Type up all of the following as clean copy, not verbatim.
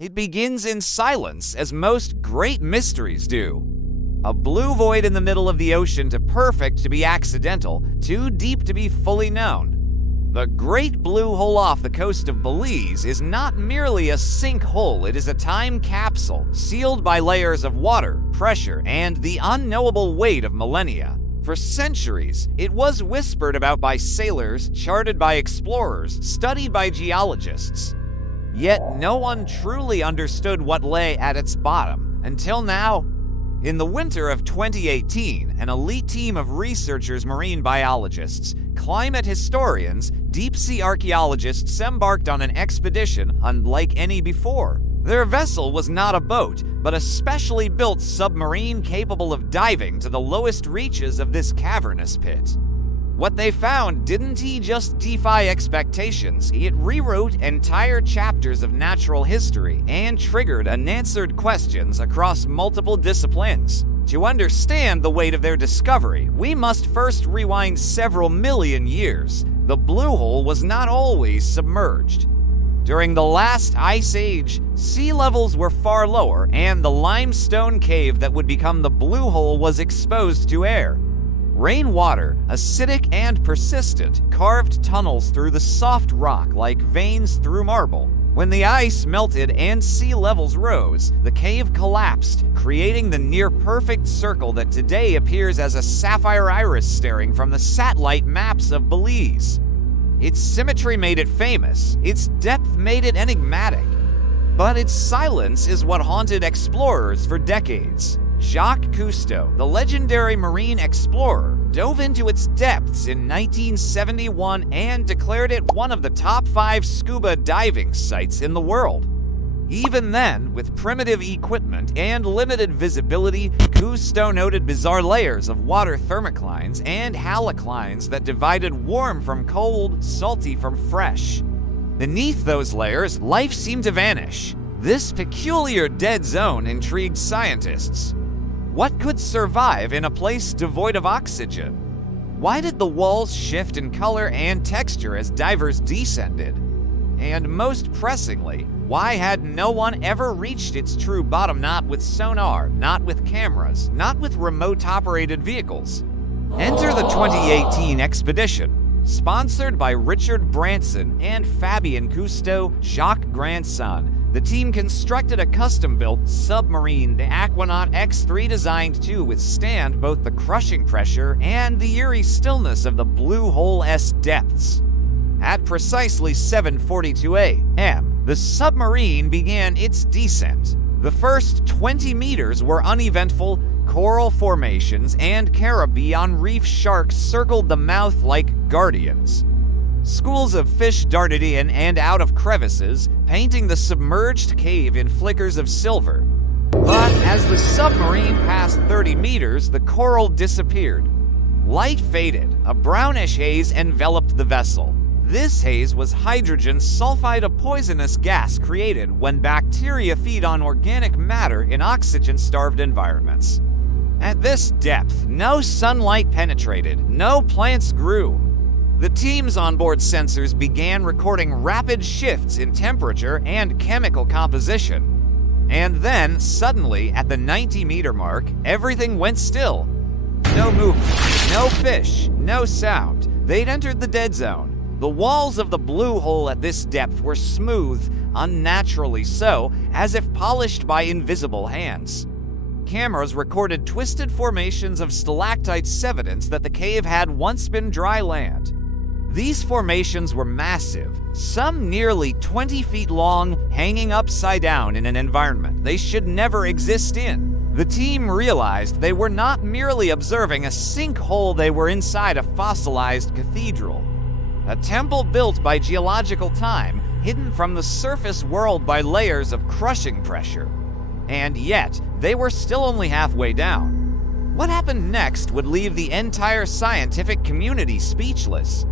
It begins in silence, as most great mysteries do. A blue void in the middle of the ocean, too perfect to be accidental, too deep to be fully known. The Great Blue Hole off the coast of Belize is not merely a sinkhole, it is a time capsule, sealed by layers of water, pressure, and the unknowable weight of millennia. For centuries, it was whispered about by sailors, charted by explorers, studied by geologists. Yet no one truly understood what lay at its bottom, until now. In the winter of 2018, an elite team of researchers, marine biologists, climate historians, deep-sea archaeologists embarked on an expedition unlike any before. Their vessel was not a boat, but a specially built submarine capable of diving to the lowest reaches of this cavernous pit. What they found didn't just defy expectations, it rewrote entire chapters of natural history and triggered unanswered questions across multiple disciplines. To understand the weight of their discovery, we must first rewind several million years. The blue hole was not always submerged. During the last ice age, sea levels were far lower, and the limestone cave that would become the blue hole was exposed to air. Rainwater, acidic and persistent, carved tunnels through the soft rock like veins through marble. When the ice melted and sea levels rose, the cave collapsed, creating the near-perfect circle that today appears as a sapphire iris staring from the satellite maps of Belize. Its symmetry made it famous, its depth made it enigmatic. But its silence is what haunted explorers for decades. Jacques Cousteau, the legendary marine explorer, dove into its depths in 1971 and declared it one of the top 5 scuba diving sites in the world. Even then, with primitive equipment and limited visibility, Cousteau noted bizarre layers of water thermoclines and haloclines that divided warm from cold, salty from fresh. Beneath those layers, life seemed to vanish. This peculiar dead zone intrigued scientists. What could survive in a place devoid of oxygen? Why did the walls shift in color and texture as divers descended? And most pressingly, why had no one ever reached its true bottom? Not with sonar, not with cameras, not with remote-operated vehicles. Enter the 2018 expedition, sponsored by Richard Branson and Fabien Cousteau, Jacques Grandson. The team constructed a custom-built submarine, the Aquanaut X3, designed to withstand both the crushing pressure and the eerie stillness of the blue hole's depths. At precisely 7:42 a.m., the submarine began its descent. The first 20 meters were uneventful. Coral formations and Caribbean reef sharks circled the mouth like guardians. Schools of fish darted in and out of crevices, painting the submerged cave in flickers of silver. But as the submarine passed 30 meters, the coral disappeared. Light faded, a brownish haze enveloped the vessel. This haze was hydrogen sulfide, a poisonous gas created when bacteria feed on organic matter in oxygen-starved environments. At this depth, no sunlight penetrated, no plants grew. The team's onboard sensors began recording rapid shifts in temperature and chemical composition. And then, suddenly, at the 90-meter mark, everything went still. No movement, no fish, no sound. They'd entered the dead zone. The walls of the blue hole at this depth were smooth, unnaturally so, as if polished by invisible hands. Cameras recorded twisted formations of stalactites, evidence that the cave had once been dry land. These formations were massive, some nearly 20 feet long, hanging upside down in an environment they should never exist in. The team realized they were not merely observing a sinkhole, they were inside a fossilized cathedral. A temple built by geological time, hidden from the surface world by layers of crushing pressure. And yet, they were still only halfway down. What happened next would leave the entire scientific community speechless.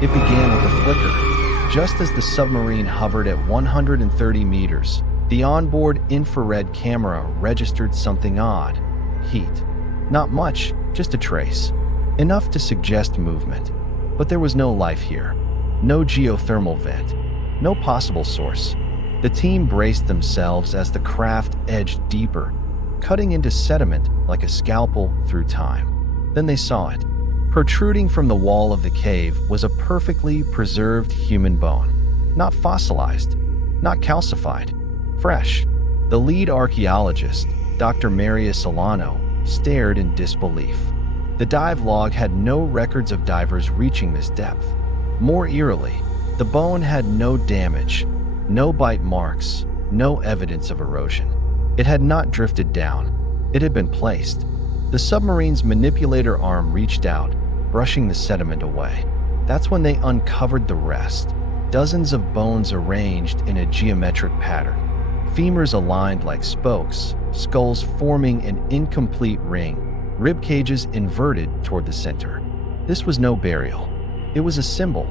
It began with a flicker. Just as the submarine hovered at 130 meters, the onboard infrared camera registered something odd. Heat. Not much, just a trace. Enough to suggest movement. But there was no life here. No geothermal vent. No possible source. The team braced themselves as the craft edged deeper, cutting into sediment like a scalpel through time. Then they saw it. Protruding from the wall of the cave was a perfectly preserved human bone. Not fossilized, not calcified, fresh. The lead archaeologist, Dr. Marius Solano, stared in disbelief. The dive log had no records of divers reaching this depth. More eerily, the bone had no damage, no bite marks, no evidence of erosion. It had not drifted down. It had been placed. The submarine's manipulator arm reached out, brushing the sediment away. That's when they uncovered the rest. Dozens of bones arranged in a geometric pattern. Femurs aligned like spokes, skulls forming an incomplete ring, rib cages inverted toward the center. This was no burial. It was a symbol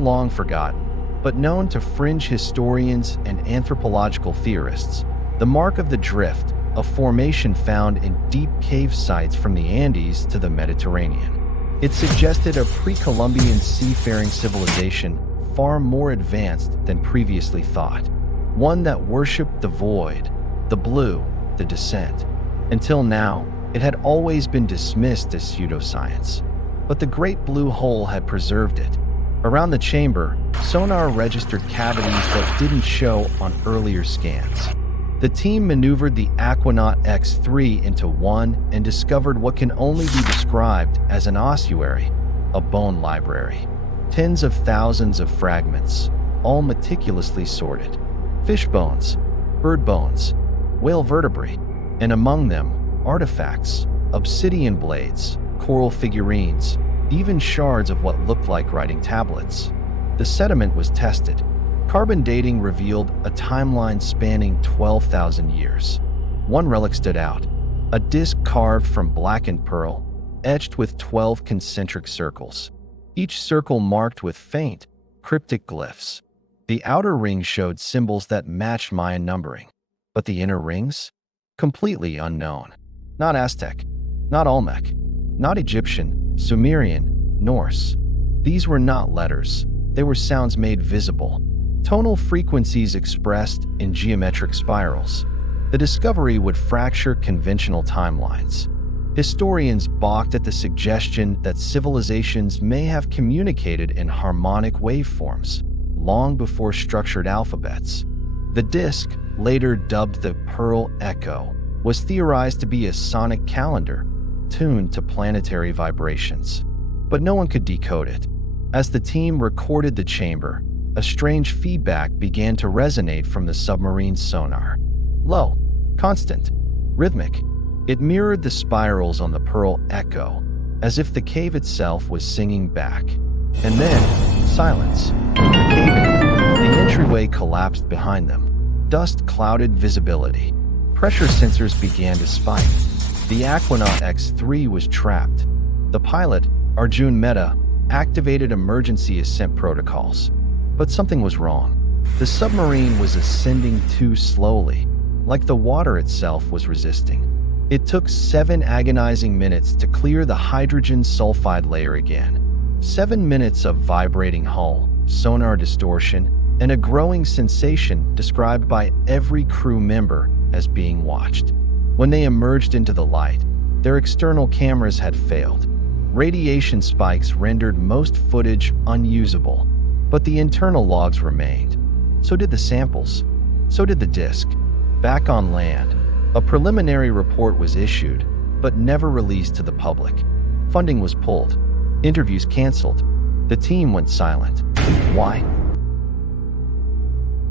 long forgotten, but known to fringe historians and anthropological theorists. The mark of the drift, a formation found in deep cave sites from the Andes to the Mediterranean. It suggested a pre-Columbian seafaring civilization far more advanced than previously thought. One that worshipped the void, the blue, the descent. Until now, it had always been dismissed as pseudoscience. But the Great Blue Hole had preserved it. Around the chamber, sonar registered cavities that didn't show on earlier scans. The team maneuvered the Aquanaut X3 into one and discovered what can only be described as an ossuary, a bone library. Tens of thousands of fragments, all meticulously sorted. Fish bones, bird bones, whale vertebrae, and among them, artifacts, obsidian blades, coral figurines, even shards of what looked like writing tablets. The sediment was tested. Carbon dating revealed a timeline spanning 12,000 years. One relic stood out, a disc carved from blackened pearl, etched with 12 concentric circles, each circle marked with faint, cryptic glyphs. The outer ring showed symbols that matched Mayan numbering, but the inner rings? Completely unknown. Not Aztec, not Olmec, not Egyptian, Sumerian, Norse. These were not letters. They were sounds made visible, tonal frequencies expressed in geometric spirals. The discovery would fracture conventional timelines. Historians balked at the suggestion that civilizations may have communicated in harmonic waveforms long before structured alphabets. The disk, later dubbed the Pearl Echo, was theorized to be a sonic calendar tuned to planetary vibrations. But no one could decode it. As the team recorded the chamber, a strange feedback began to resonate from the submarine's sonar. Low, constant, rhythmic. It mirrored the spirals on the Pearl Echo, as if the cave itself was singing back. And then, silence. The cave ended. The entryway collapsed behind them. Dust clouded visibility. Pressure sensors began to spike. The Aquanaut X3 was trapped. The pilot, Arjun Mehta, activated emergency ascent protocols. But something was wrong. The submarine was ascending too slowly, like the water itself was resisting. It took 7 agonizing minutes to clear the hydrogen sulfide layer again. 7 minutes of vibrating hull, sonar distortion, and a growing sensation described by every crew member as being watched. When they emerged into the light, their external cameras had failed. Radiation spikes rendered most footage unusable, but the internal logs remained. So did the samples. So did the disk. Back on land, a preliminary report was issued, but never released to the public. Funding was pulled. Interviews canceled. The team went silent. Why?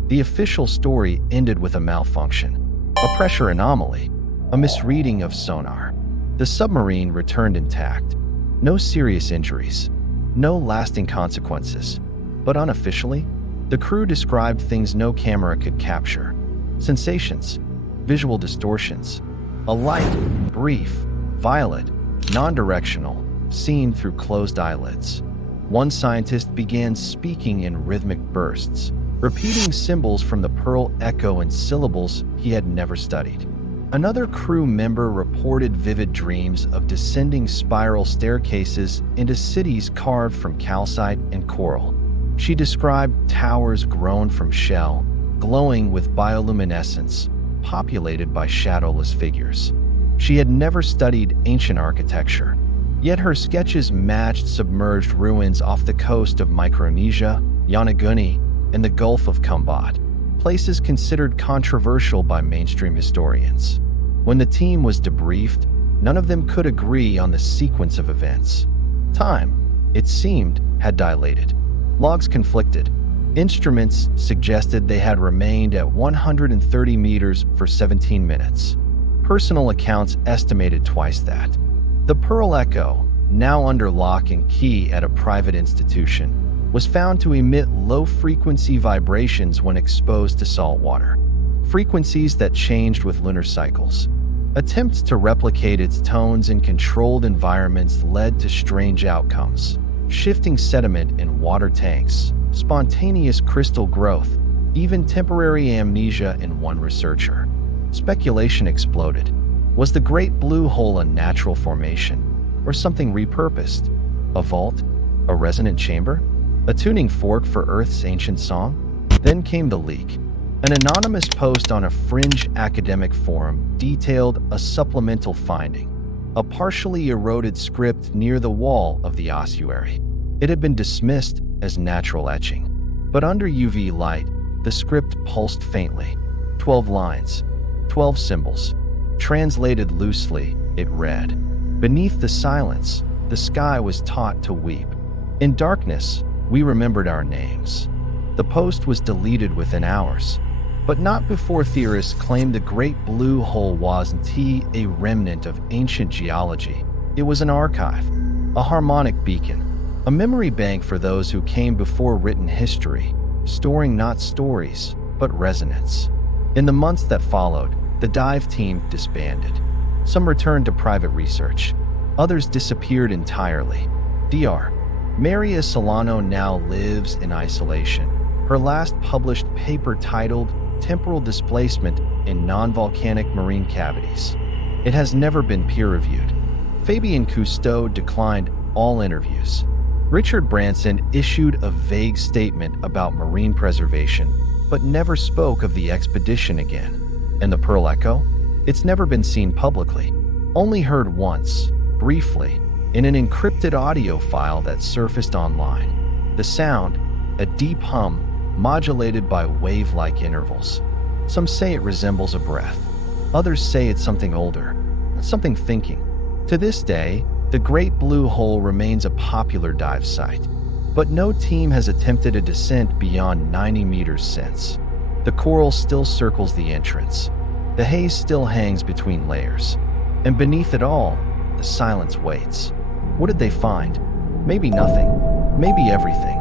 The official story ended with a malfunction, a pressure anomaly, a misreading of sonar. The submarine returned intact. No serious injuries, no lasting consequences. But unofficially, the crew described things no camera could capture. Sensations, visual distortions, a light, brief, violet, non-directional, seen through closed eyelids. One scientist began speaking in rhythmic bursts, repeating symbols from the Pearl Echo in syllables he had never studied. Another crew member reported vivid dreams of descending spiral staircases into cities carved from calcite and coral. She described towers grown from shell, glowing with bioluminescence, populated by shadowless figures. She had never studied ancient architecture, yet her sketches matched submerged ruins off the coast of Micronesia, Yonaguni, and the Gulf of Cambodge, places considered controversial by mainstream historians. When the team was debriefed, none of them could agree on the sequence of events. Time, it seemed, had dilated. Logs conflicted. Instruments suggested they had remained at 130 meters for 17 minutes. Personal accounts estimated twice that. The Pearl Echo, now under lock and key at a private institution, was found to emit low-frequency vibrations when exposed to salt water, frequencies that changed with lunar cycles. Attempts to replicate its tones in controlled environments led to strange outcomes: shifting sediment in water tanks, spontaneous crystal growth, even temporary amnesia in one researcher. Speculation exploded. Was the Great Blue Hole a natural formation, or something repurposed? A vault? A resonant chamber? A tuning fork for Earth's ancient song? Then came the leak. An anonymous post on a fringe academic forum detailed a supplemental finding: a partially eroded script near the wall of the ossuary. It had been dismissed as natural etching, but under UV light, the script pulsed faintly. 12 lines, 12 symbols. Translated loosely, it read, "Beneath the silence, the sky was taught to weep. In darkness, we remembered our names." The post was deleted within hours, but not before theorists claimed the Great Blue Hole wasn't a remnant of ancient geology. It was an archive, a harmonic beacon, a memory bank for those who came before written history, storing not stories, but resonance. In the months that followed, the dive team disbanded. Some returned to private research. Others disappeared entirely. Dr. Maria Solano now lives in isolation. Her last published paper titled Temporal Displacement in Non-Volcanic Marine Cavities. It has never been peer-reviewed. Fabien Cousteau declined all interviews. Richard Branson issued a vague statement about marine preservation, but never spoke of the expedition again. And the Pearl Echo? It's never been seen publicly, only heard once, briefly, in an encrypted audio file that surfaced online. The sound, a deep hum, modulated by wave-like intervals. Some say it resembles a breath. Others say it's something older, something thinking. To this day, the Great Blue Hole remains a popular dive site, but no team has attempted a descent beyond 90 meters since. The coral still circles the entrance. The haze still hangs between layers. And beneath it all, the silence waits. What did they find? Maybe nothing. Maybe everything.